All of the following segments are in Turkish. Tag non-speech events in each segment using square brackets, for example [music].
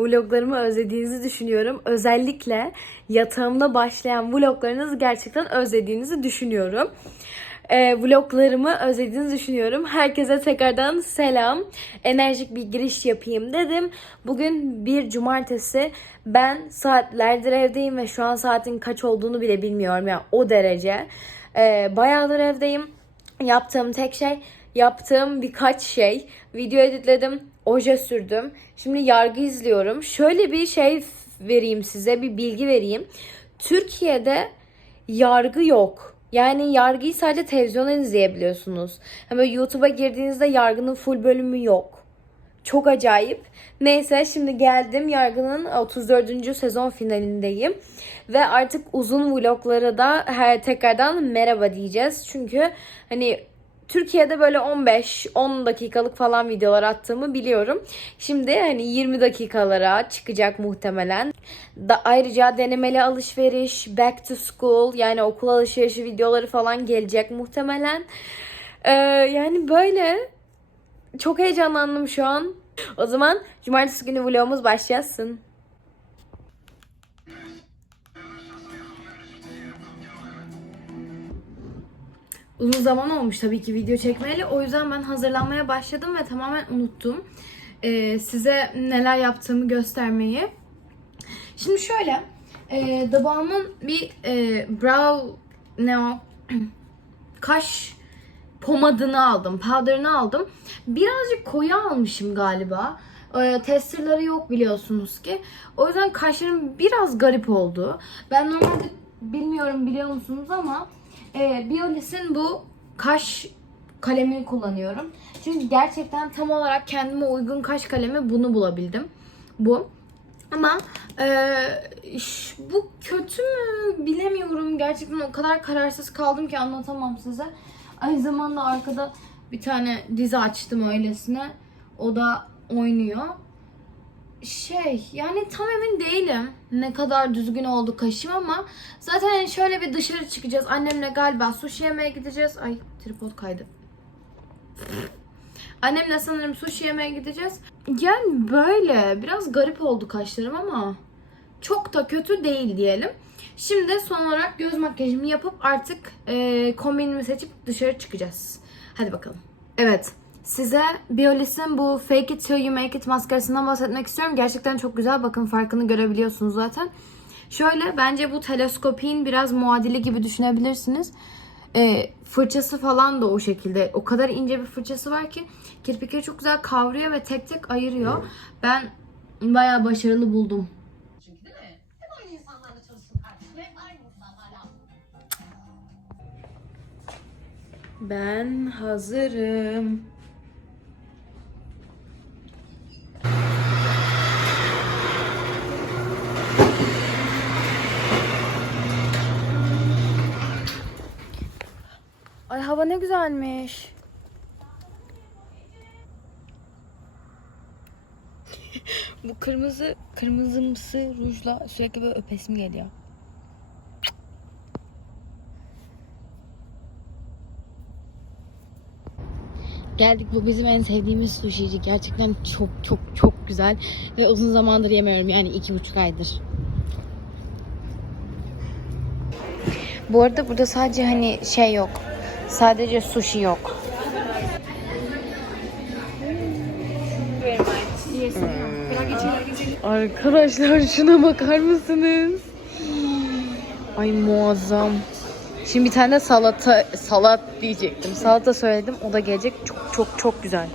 vloglarımı özlediğinizi düşünüyorum. Özellikle yatağımda başlayan vloglarınızı gerçekten özlediğinizi düşünüyorum. Ee, vloglarımı özlediğinizi düşünüyorum. Herkese tekrardan selam. Enerjik bir giriş yapayım dedim. Bugün bir cumartesi. Ben saatlerdir evdeyim ve şu an saatin kaç olduğunu bile bilmiyorum. Yani o derece. Ee, bayağıdır evdeyim. Yaptığım tek şey yaptığım birkaç şey. Video editledim, oje sürdüm. Şimdi yargı izliyorum. Şöyle bir şey vereyim size, bir bilgi vereyim. Türkiye'de yargı yok. Yani yargıyı sadece televizyondan izleyebiliyorsunuz. Hani böyle YouTube'a girdiğinizde yargının full bölümü yok. Çok acayip. Neyse şimdi geldim. Yargı'nın 34. sezon finalindeyim. Ve artık uzun vloglara da her tekrardan merhaba diyeceğiz. Çünkü hani Türkiye'de böyle 15-10 dakikalık falan videolar attığımı biliyorum. Şimdi hani 20 dakikalara çıkacak muhtemelen. Da ayrıca denemeli alışveriş, back to school yani okul alışverişi videoları falan gelecek muhtemelen. Ee, yani böyle çok heyecanlandım şu an. O zaman cumartesi günü vlogumuz başlasın. Uzun zaman olmuş tabii ki video çekmeyeli. O yüzden ben hazırlanmaya başladım ve tamamen unuttum. Ee, size neler yaptığımı göstermeyi. Şimdi şöyle. E, The Balm'ın bir e, brow ne o? [clears throat] Kaş pomadını aldım. Powder'ını aldım. Birazcık koyu almışım galiba. E, testerları yok biliyorsunuz ki. O yüzden kaşlarım biraz garip oldu. Ben normalde bilmiyorum biliyor musunuz ama e, Biolis'in bu kaş kalemini kullanıyorum. Çünkü gerçekten tam olarak kendime uygun kaş kalemi bunu bulabildim. Bu. Ama e, bu kötü mü bilemiyorum. Gerçekten o kadar kararsız kaldım ki anlatamam size. Aynı zamanda arkada bir tane dizi açtım öylesine. O da oynuyor. Şey yani tam emin değilim ne kadar düzgün oldu kaşım ama zaten hani şöyle bir dışarı çıkacağız. Annemle galiba sushi yemeye gideceğiz. Ay tripod kaydı. Annemle sanırım sushi yemeye gideceğiz. Yani böyle biraz garip oldu kaşlarım ama çok da kötü değil diyelim. Şimdi son olarak göz makyajımı yapıp artık e, kombinimi seçip dışarı çıkacağız. Hadi bakalım. Evet. Size Biolis'in bu Fake It Till You Make It maskarasından bahsetmek istiyorum. Gerçekten çok güzel. Bakın farkını görebiliyorsunuz zaten. Şöyle bence bu teleskopin biraz muadili gibi düşünebilirsiniz. E, fırçası falan da o şekilde. O kadar ince bir fırçası var ki kirpikleri çok güzel kavruyor ve tek tek ayırıyor. Ben bayağı başarılı buldum. Çünkü değil mi? Hep aynı insanlarla çalışın artık ve aynı insanlarla. Ben hazırım. Ay hava ne güzelmiş. [laughs] Bu kırmızı kırmızımsı rujla sürekli böyle öpesim geliyor. Geldik bu bizim en sevdiğimiz sushici. Gerçekten çok çok çok güzel. Ve uzun zamandır yemiyorum yani iki buçuk aydır. Bu arada burada sadece hani şey yok. Sadece sushi yok. Arkadaşlar şuna bakar mısınız? Ay muazzam. Şimdi bir tane de salata salat diyecektim. Salata söyledim. O da gelecek. Çok çok çok güzel.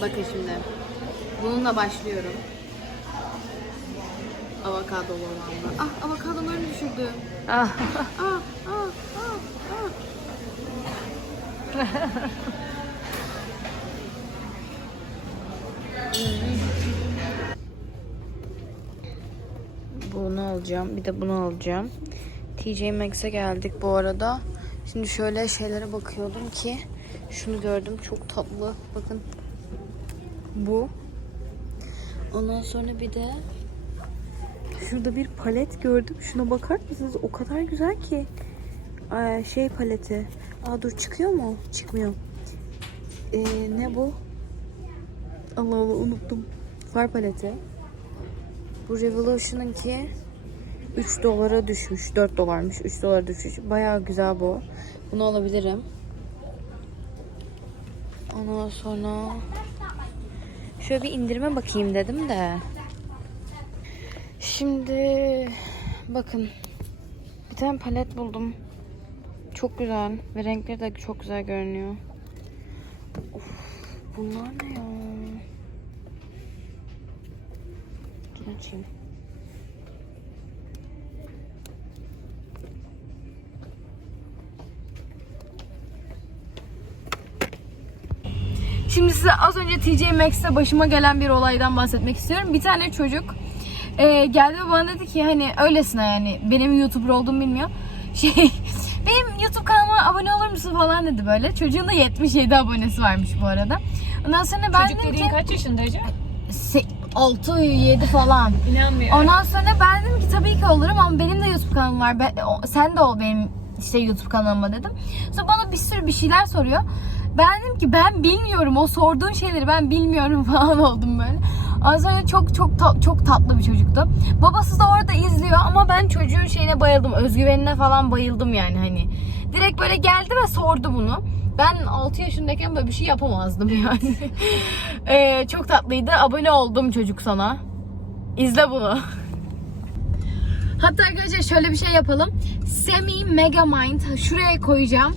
Bakın şimdi. Bununla başlıyorum. Avokadolu olanla. Ah avokadolarını düşürdüm. Ah. ah, ah, ah, ah. Bunu alacağım. Bir de bunu alacağım. TJ Maxx'e geldik bu arada. Şimdi şöyle şeylere bakıyordum ki şunu gördüm. Çok tatlı. Bakın. Bu. Ondan sonra bir de şurada bir palet gördüm. Şuna bakar mısınız? O kadar güzel ki. Aa, şey paleti. Aa dur çıkıyor mu? Çıkmıyor. Ee, ne bu? Allah Allah unuttum. Far paleti. Bu Revolution'ınki 3 dolara düşmüş. 4 dolarmış. 3 dolara düşmüş. Bayağı güzel bu. Bunu alabilirim. Ondan sonra şöyle bir indirime bakayım dedim de. Şimdi bakın bir tane palet buldum. Çok güzel ve renkleri de çok güzel görünüyor. Of, bunlar ne ya? Dur açayım. Şimdi size az önce TJ Maxx'te başıma gelen bir olaydan bahsetmek istiyorum. Bir tane çocuk e, geldi ve bana dedi ki hani öylesine yani benim YouTuber olduğumu bilmiyor. [laughs] Şey benim YouTube kanalıma abone olur musun falan dedi böyle. Çocuğun da 77 abonesi varmış bu arada. Ondan sonra ben Çocuk dedim dediğin ki kaç yaşında Ece? 6 7 falan. İnanmıyorum. Ondan sonra ben dedim ki tabii ki olurum ama benim de YouTube kanalım var. Ben, o- sen de ol benim işte YouTube kanalıma dedim. Sonra bana bir sürü bir şeyler soruyor. Ben dedim ki ben bilmiyorum. O sorduğun şeyleri ben bilmiyorum [laughs] falan oldum böyle. Ondan sonra çok çok ta- çok tatlı bir çocuktu. Babası da orada izliyor ama ben çocuğun şeyine bayıldım. Özgüvenine falan bayıldım yani hani. Direkt böyle geldi ve sordu bunu. Ben 6 yaşındayken böyle bir şey yapamazdım yani. [laughs] Ee, çok tatlıydı. Abone oldum çocuk sana. İzle bunu. Hatta arkadaşlar şöyle bir şey yapalım. Semi Megamind şuraya koyacağım.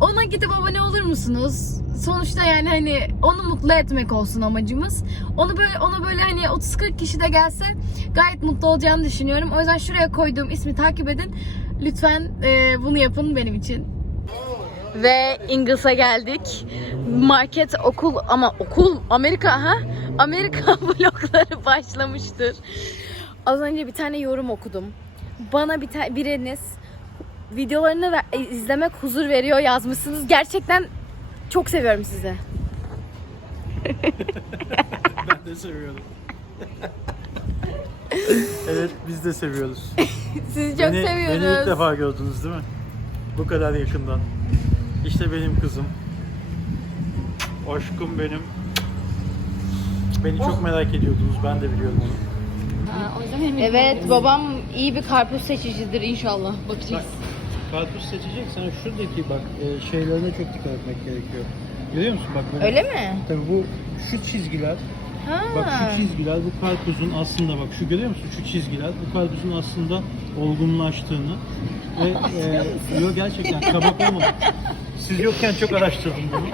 Ona gidip abone olur musunuz? Sonuçta yani hani onu mutlu etmek olsun amacımız. Onu böyle ona böyle hani 30-40 kişi de gelse gayet mutlu olacağını düşünüyorum. O yüzden şuraya koyduğum ismi takip edin. Lütfen e, bunu yapın benim için. Ve Ingles'a geldik. Market, okul ama okul Amerika ha? Amerika [laughs] vlogları başlamıştır. Az önce bir tane yorum okudum. Bana bir biriniz videolarını ver- izlemek huzur veriyor yazmışsınız. Gerçekten çok seviyorum sizi. [laughs] Ben de seviyorum. [laughs] evet biz de seviyoruz. Sizi çok beni, seviyoruz. Beni ilk defa gördünüz değil mi? Bu kadar yakından. İşte benim kızım. Aşkım benim. Beni çok merak ediyordunuz. Ben de biliyorum onu. o yüzden Evet babam iyi bir karpuz seçicidir inşallah. Bak, Bakacağız. Karpuz seçeceksen şuradaki bak e, şeylerine çok dikkat etmek gerekiyor. Görüyor musun bak böyle. Öyle mi? Tabii bu şu çizgiler Ha. Bak şu çizgiler bu karpuzun aslında bak şu görüyor musun şu çizgiler bu karpuzun aslında olgunlaştığını ve e, [laughs] yo gerçekten kabak olmadı. Siz yokken çok araştırdım bunu.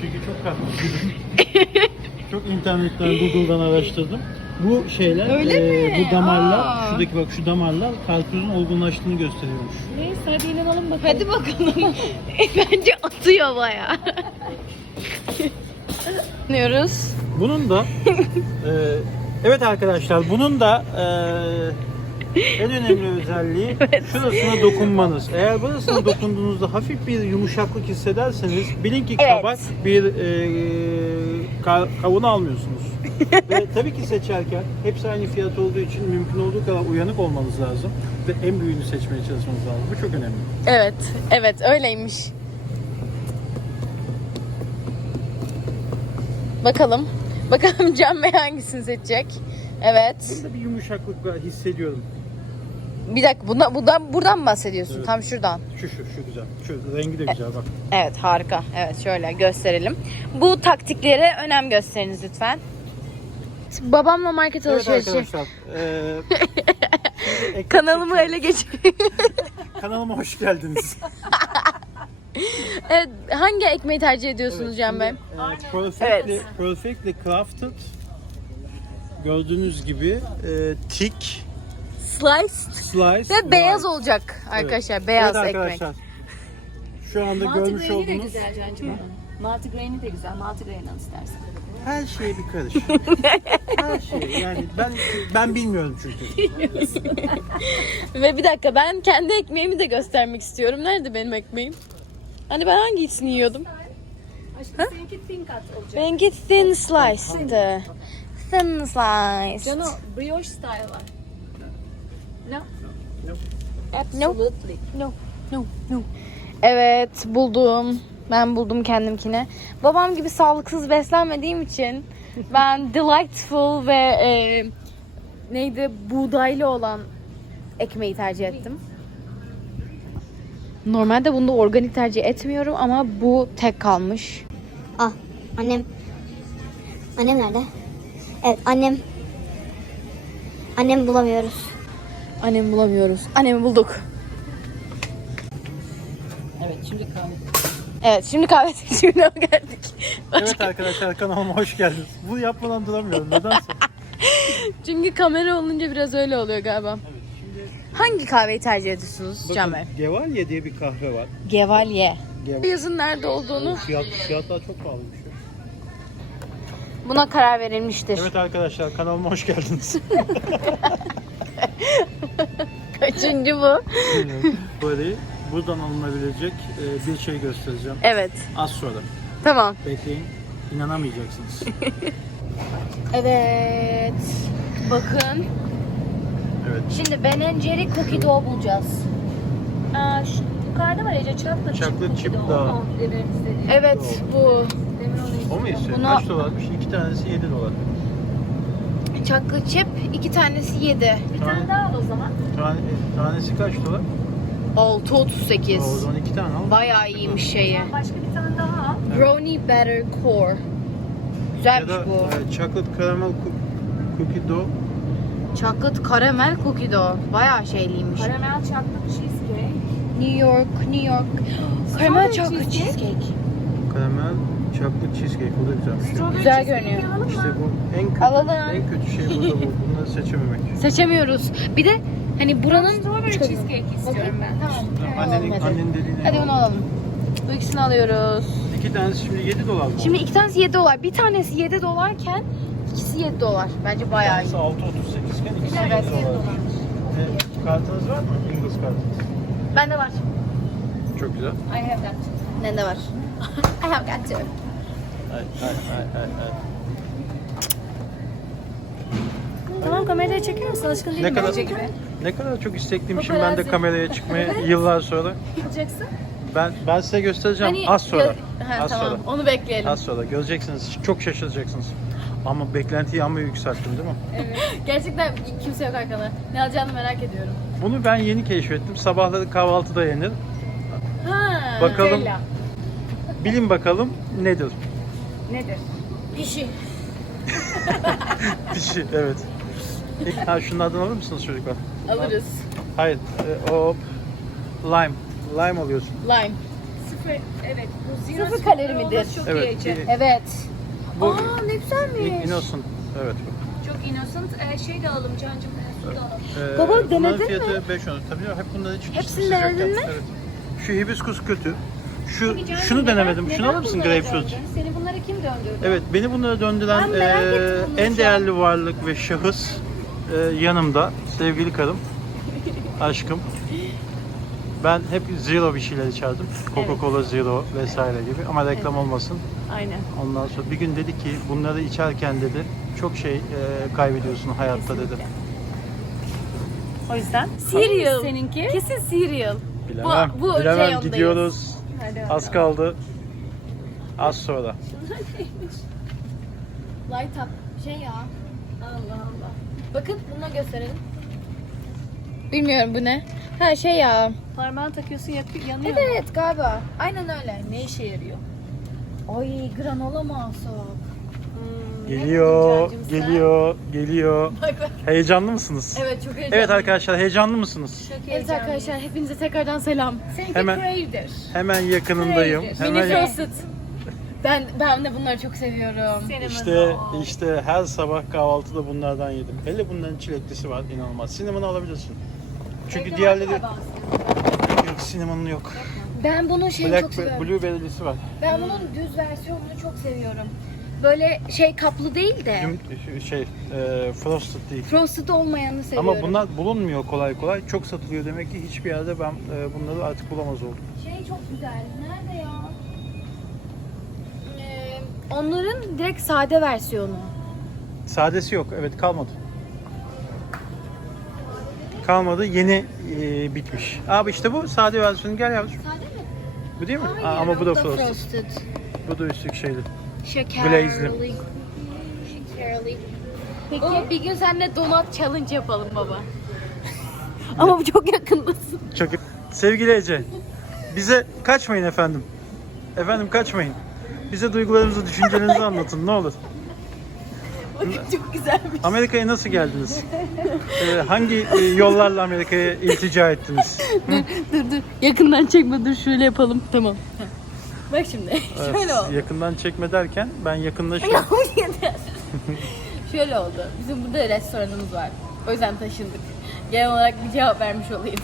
Çünkü çok karpuz. [laughs] Çok internetten Google'dan araştırdım. Bu şeyler Öyle e, mi? bu damarlar Aa. şuradaki bak şu damarlar karpuzun olgunlaştığını gösteriyormuş. Neyse hadi inanalım bakalım. Hadi bakalım. [laughs] Bence atıyor baya. [laughs] Diyoruz. Bunun da e, evet arkadaşlar bunun da e, en önemli özelliği [laughs] şurasına dokunmanız. Eğer burasına dokunduğunuzda hafif bir yumuşaklık hissederseniz bilin ki Evet. kabak bir e, ka- kavun almıyorsunuz. [laughs] Ve tabii ki seçerken hepsi aynı fiyat olduğu için mümkün olduğu kadar uyanık olmanız lazım ve en büyüğünü seçmeye çalışmanız lazım. Bu çok önemli. Evet, evet öyleymiş. Bakalım. Bakalım Can Bey hangisini seçecek? Evet. Burada bir yumuşaklık var hissediyorum. Bir dakika bundan, bundan, buradan mı bahsediyorsun? Evet. Tam şuradan. Şu şu şu güzel. Şu rengi de güzel bak. Evet harika. Evet şöyle gösterelim. Bu taktiklere önem gösteriniz lütfen. Babamla market Evet alışverişi. arkadaşlar. eee, [laughs] ekmek Kanalımı ele geçir. [laughs] Kanalıma hoş geldiniz. [laughs] evet, hangi ekmeği tercih ediyorsunuz Can Bey? Eee, perfectly, perfectly crafted. Gördüğünüz gibi eee thick Sliced slice. ve beyaz white. olacak arkadaşlar. Evet. Beyaz evet ekmek. arkadaşlar. Şu anda görmüş de olduğunuz güzel Cancım. Multigrain'i de güzel. Multigrain al istersen. her şeye bir karış. her şey. Yani ben ben bilmiyorum çünkü. Ve bir dakika ben kendi ekmeğimi de göstermek istiyorum. Nerede benim ekmeğim? Hani ben hangisini yiyordum? Aşkım seninki thin cut olacak. Benimki thin sliced. Thin sliced. Cano brioche style var. Absolutely. No, no, no. Evet buldum. Ben buldum kendimkine. Babam gibi sağlıksız beslenmediğim için Ben [laughs] delightful ve e, neydi buğdaylı olan ekmeği tercih ettim. Normalde bunda organik tercih etmiyorum ama bu tek kalmış. Ah annem. Annem nerede? Evet annem. Annemi bulamıyoruz. Annemi bulamıyoruz. Annemi bulduk. Evet şimdi kahve. Evet şimdi kahve [laughs] seçimine geldik. Evet arkadaşlar kanalıma hoş geldiniz. Bu yapmadan duramıyorum. Nedense. [laughs] Çünkü kamera olunca biraz öyle oluyor galiba. Evet, şimdi Hangi kahveyi tercih ediyorsunuz bakın Gevalye diye bir kahve var. Gevalye. Gevalye. Yazın nerede olduğunu Fiyat, fiyatlar çok pahalıymış. ya. buna karar verilmiştir. Evet arkadaşlar kanalıma hoş geldiniz. [laughs] [laughs] Kaçıncı bu? Böyle buradan alınabilecek e, bir şey göstereceğim. Evet. Az sonra. Tamam. Bekleyin. İnanamayacaksınız. [laughs] Evet. Bakın. Evet. Şimdi Ben Jerry Cookie Dough bulacağız. Aa, şu yukarıda var Ece chocolate chip Chocolate chip dough. evet, bu. O mu istiyor? Buna- Kaç dolarmış? İki tanesi 7 dolar. Chocolate chip iki tanesi 7. Bir Tane- tane daha al o zaman. Tane, tanesi kaç dolar? 6 O 38. zaman iki tane al. Bayağı iyiymiş şeyi. Başka bir tane daha al. Brownie Batter Core. Ya Güzelmiş da bu. e, chocolate caramel coo- cookie dough. Chocolate Caramel Cookie Dough. Bayağı şeyliymiş. Karamel chocolate cheesecake. New York, New York. Caramel Chocolate cheesecake. Cheesecake. Caramel chocolate cheesecake. O da Güzel cheesecake görünüyor. alalım mı? İşte bu en kötü, Alalım. en kötü şey burada bu. [laughs] Bunları seçememek. Seçemiyoruz. Bir de hani buranın... Strawberry cheesecake istiyorum ben. Tamam. Annenin, hadi. annenin dediğini Hadi bunu alalım. Bu ikisini alıyoruz. İki tanesi şimdi 7 dolar mı? Şimdi iki tanesi 7 dolar. Bir tanesi 7 dolarken ikisi 7 dolar. Bence bayağı iyi. Tanesi 6.38 iken ikisi Evet. 7 dolar. E, kartınız var mı? İngiliz kartınız. Bende var. Çok güzel. I have that. Bende var. I have got to. Ay, ay, ay, ay, ay. Tamam kamerayı çeker misin? Alışkın değilim Ne kadar, Ece gibi. ne kadar çok istekliymişim ben de Paparazzi. kameraya çıkmaya yıllar sonra. Yapacaksın. Ben ben size göstereceğim Hani az sonra. gö- Ha, az tamam. sonra. Onu bekleyelim. Az sonra göreceksiniz. Çok şaşıracaksınız. Ama beklentiyi amma yükselttim değil mi? Gerçekten kimse yok arkada. Ne alacağını merak ediyorum. Bunu ben yeni keşfettim. Sabahları kahvaltıda yenir. Ha. Bakalım. Nutella. Bilin bakalım nedir? Nedir? Pişi. [laughs] Pişi, evet. Ha şunlardan alır mısınız çocuklar? Alırız. Hayır, e, o lime. Lime alıyorsun. Lime. Sıfır. Evet. Bu Sıfır kalori midir? Çok Evet, iyi Ece. bir- Evet. Bu Aa ne güzelmiş. innocent. Evet. bu. Çok innocent. Ee, şey de alalım Cancım. Su da alalım. Ee, Baba, bunların denedin fiyatı 5 onu. Tabii ya, hep bunları hiç Hepsini denedin mi? Evet. Şu hibiskus kötü. Şu şunu denemedim. Şunu alır mısın grapefruit? döndün? Seni bunlara kim döndürdü? Evet, beni bunlara döndüren bunları en değerli varlık ve şahıs eee, yanımda sevgili karım, [laughs] aşkım. Ben hep zero bir şeyler içerdim. Coca-Cola Zero vesaire gibi ama reklam olmasın. Aynen. Ondan sonra bir gün dedi ki bunları içerken dedi çok şey eee, kaybediyorsun hayatta dedi. O yüzden. Cereal. Seninki? Kesin cereal. Bilemem, Bu- bu bilemem reyondayız. gidiyoruz. Hadi Az kaldı. Az sonra. [laughs] Light up. Şey ya. Allah Allah. Bakın buna gösterelim. Bilmiyorum bu ne. Ha şey ya. Parmağını takıyorsun yakıyor, yanıyor. mu? Evet galiba. Aynen öyle. Ne işe yarıyor? Ay granola mı alsak? Hmm, Geliyor, geliyor, geliyor. [laughs] Bak bak. Heyecanlı mısınız? Evet çok heyecanlı. Evet arkadaşlar heyecanlı mısınız? Çok Evet heyecanlıyım. arkadaşlar hepinize tekrardan selam. Seninki Hemen-. Hemen yakınındayım. Neydi? Mini Hemen Frosted. Ben ben de bunları çok seviyorum. Cinnamon işte işte her sabah kahvaltıda bunlardan yedim. Hele bunların çileklisi var inanılmaz. Cinnamon alabilirsin. Çünkü Evde diğerleri yok cinnamon yok. Ben bunun şeyini Black çok seviyorum. blueberry'lisi var. Ben bunun düz versiyonunu çok seviyorum. Böyle şey kaplı değil de Yum- şey e, frosted değil. frosted olmayanı seviyorum. Ama bunlar bulunmuyor kolay kolay. Çok satılıyor demek ki hiçbir yerde ben e, bunları artık bulamaz oldum. Şey çok güzel. Nerede ya? Ee, onların direkt sade versiyonu. Sadesi yok. Evet kalmadı. Kalmadı. Yeni e, bitmiş. Abi işte bu sade versiyonu. Gel yavrum. Sade mi? Bu değil mi? Hayır, Aa, ama bu da frosted. frosted. Bu da üstlük şeyli. Şekerli. Glazed. Peki bir gün seninle donut challenge yapalım baba. [laughs] Ama bu çok yakındasın. Çok Sevgili Ece, bize kaçmayın efendim. Efendim kaçmayın. Bize duygularınızı, düşüncelerinizi anlatın ne olur. [laughs] çok güzelmiş. Amerika'ya nasıl geldiniz? Ee, hangi e, yollarla Amerika'ya iltica ettiniz? [laughs] Dur dur yakından çekme dur şöyle yapalım tamam. Bak şimdi [laughs] Evet, şöyle oldu. yakından çekme derken ben yakınlaşıyorum. şöyle oldu. Bizim burada restoranımız var. O yüzden taşındık. Genel olarak bir cevap vermiş olayım.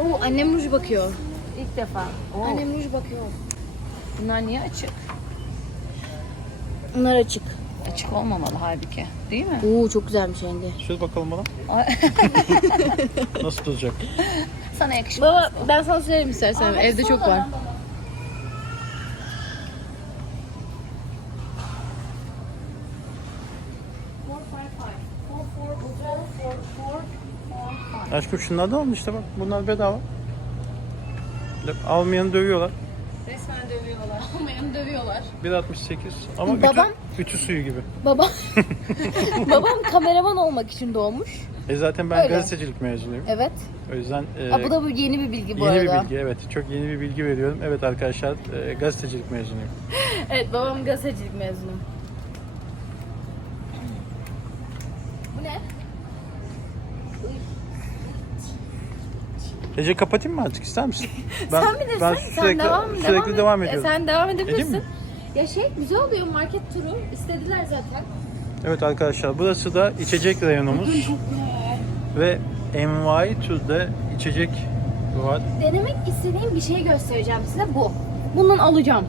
Oo, annem ruj bakıyor. İlk defa. Oo, Annem ruj bakıyor. bunlar niye açık? Bunlar açık. Açık olmamalı halbuki. Değil mi? Oo çok güzelmiş rengi. Şöyle bakalım bana. [laughs] Nasıl duracak? Sana yakışmaz. Baba ben sana söylerim istersen. Evde çok var. Aşkım şunlar da almış işte bak. Bunlar bedava. Almayanı dövüyorlar. Resmen dövüyorlar. [laughs] Almayanı dövüyorlar. 1.68 ama ütü, Babam- ütü suyu gibi. Babam [laughs] Babam kameraman olmak için doğmuş. E zaten ben Öyle. gazetecilik mezunuyum. Evet. O yüzden e, Aa, bu da bu yeni bir bilgi bu yeni arada. bir bilgi. Evet, çok yeni bir bilgi veriyorum. Evet arkadaşlar, e, gazetecilik mezunuyum. [laughs] Evet babam gazetecilik mezunu. Bu ne? Ece kapatayım mı artık ister misin? [laughs] Ben, sen bilirsin. Ben sen sürekli, devam, sürekli devam, et. ediyorum. E, sen devam edebilirsin. Ya şey güzel oluyor market turu. İstediler zaten. Evet arkadaşlar, burası da içecek reyonumuz. Ve envai türde içecek var. Denemek istediğim bir şey göstereceğim size bu. Bundan alacağım.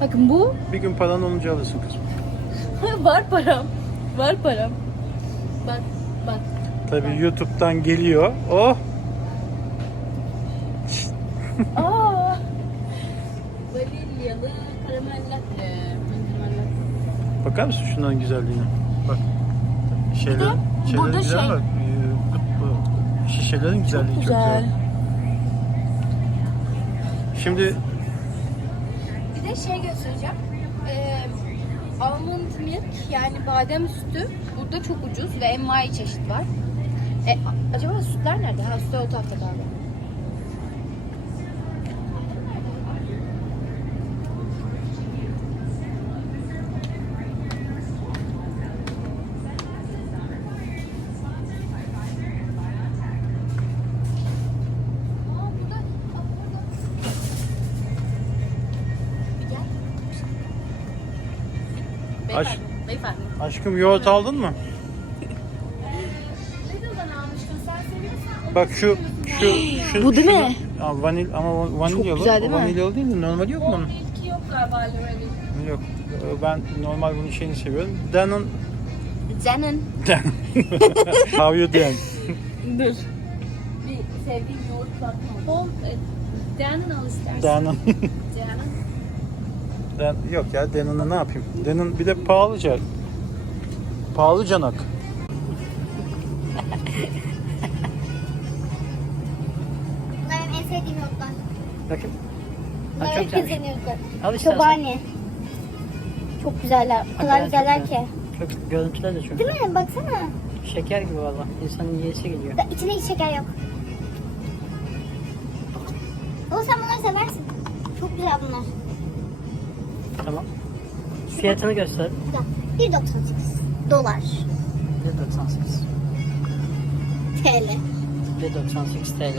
Bakın bu Bir gün paran olunca alırsın kızım. [laughs] var param. Var param. Bak bak. Tabii YouTube'dan geliyor. Oh! Aa. Vanilyalı karamel latte. Bakar mısın şunların güzelliğine? Bak. Şeyler, şeylerin burada güzel şey- bak. Ee, Şişelerin güzelliği çok güzel. Şimdi Bir de şey göstereceğim. Ee, almond milk yani badem sütü burada çok ucuz ve envai çeşit var. E, a- acaba sütler nerede? Ha sütler o tarafta galiba. Aş- Beyefendi, beyefendi. aşkım yoğurt aldın mı? Lidl'dan almıştın sen seviyorsan. Bak şu şu şu Bu değil şunu- mi? Aa, vanil ama vanilyalı. güzel değil O mi? Vanilyalı değil de normali yok mu onun? İlki yok galiba Lorel'in. Yok. Ee, Ben normal bunun şeyini seviyorum. Danone. Canın. [laughs] How you doing? Dur. Bir sevdiğim yoğurt platformu. Bol, e, Dan'ın al istersen. Danone. Dan'ın. Dan, yok ya Danone'u ne yapayım? Danone bir de pahalıca. Pahalı canak. Bunlar benim en sevdiğim yoldan. Bakın. Bunlar çok en güzelmiş. sevdiğim. Al. Çobani. Çok güzeller. O kadar Hakikaten güzeller güzel. ki. Çok görüntüler de çok Değil mi? Baksana. Şeker gibi valla. İnsanın yiyesi geliyor. Da içinde hiç şeker yok. O sen bunları seversin. Çok güzel bunlar. Tamam. Fiyatını göster. Güzel. 1.98 dolar. 1.98. TL. 1.98 TL.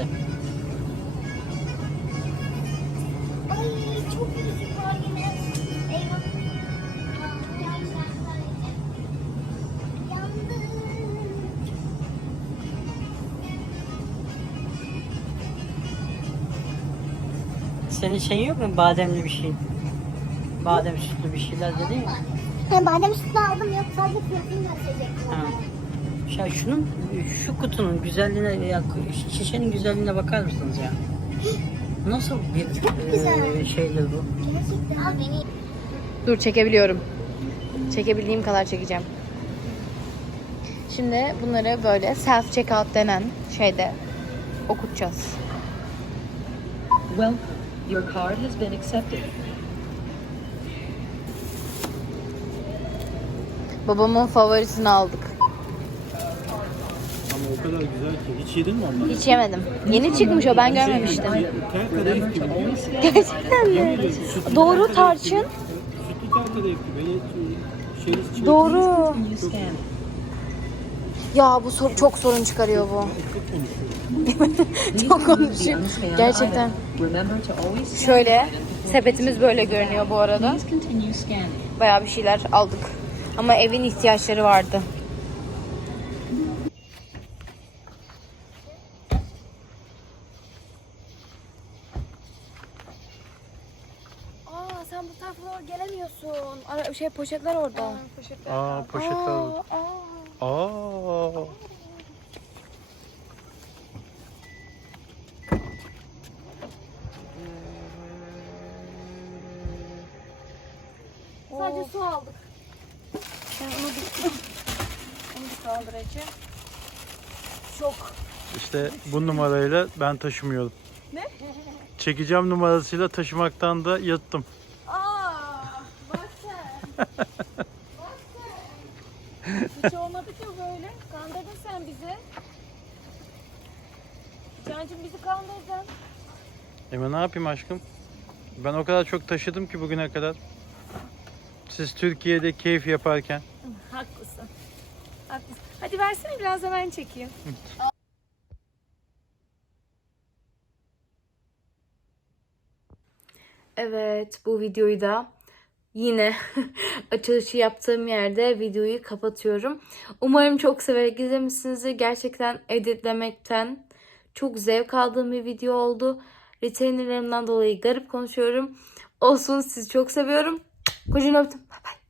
Ay çok var yine. Eyvah. Senin şeyin yok mu bademli bir şey? Badem sütlü bir şeyler dedin ya. Ha, badem sütünü aldım yok sadece fiyatını gösterecektim. Ha. Ya şunun, şu kutunun güzelliğine, ya şişenin güzelliğine bakar mısınız ya? [gasps] Nasıl bir güzel. eee, şeydir bu? Gerçekten al beni. Dur çekebiliyorum. Çekebildiğim kadar çekeceğim. Şimdi bunları böyle self checkout denen şeyde okutacağız. Well, your card has been accepted. Babamın favorisini aldık. Ama o kadar güzel ki. Hiç yedin mi ondan? Hiç yemedim. Yeni çıkmış o ben görmemiştim. Tel kadayıf gibi. biliyor musun? Gerçekten mi? Doğru kadayıf tarçın. Sütlü tel kadayıf gibi. Şerit çilek- Doğru. Çok iyi. Ya bu sor- çok sorun çıkarıyor bu. çok konuşuyor. [laughs] Gerçekten. Şöyle sepetimiz böyle görünüyor bu arada. Bayağı bir şeyler aldık. Ama evin ihtiyaçları vardı. Aa sen bu tarafa doğru gelemiyorsun. Ara, şey poşetler orada. Aa poşetler. var. Aa. Sadece su aldık. Sen onu bir, onu bir kaldır Ece. Şok. İşte bu numarayla ben taşımıyorum. Ne? Çekeceğim numarasıyla taşımaktan da yattım. Aa, bak sen. bak sen. Hiç olmadı ki böyle. Kandırdın sen bizi. Cancım bizi kandırdın. Eme ne yapayım aşkım? Ben o kadar çok taşıdım ki bugüne kadar. Siz Türkiye'de keyif yaparken. Haklısın. Haklısın. Hadi versene biraz da ben çekeyim. Evet bu videoyu da yine [laughs] açılışı yaptığım yerde videoyu kapatıyorum. Umarım çok severek izlemişsinizdir. Gerçekten editlemekten çok zevk aldığım bir video oldu. Retainerlerimden dolayı garip konuşuyorum. Olsun sizi çok seviyorum. Kocaman öptüm. Bay bay.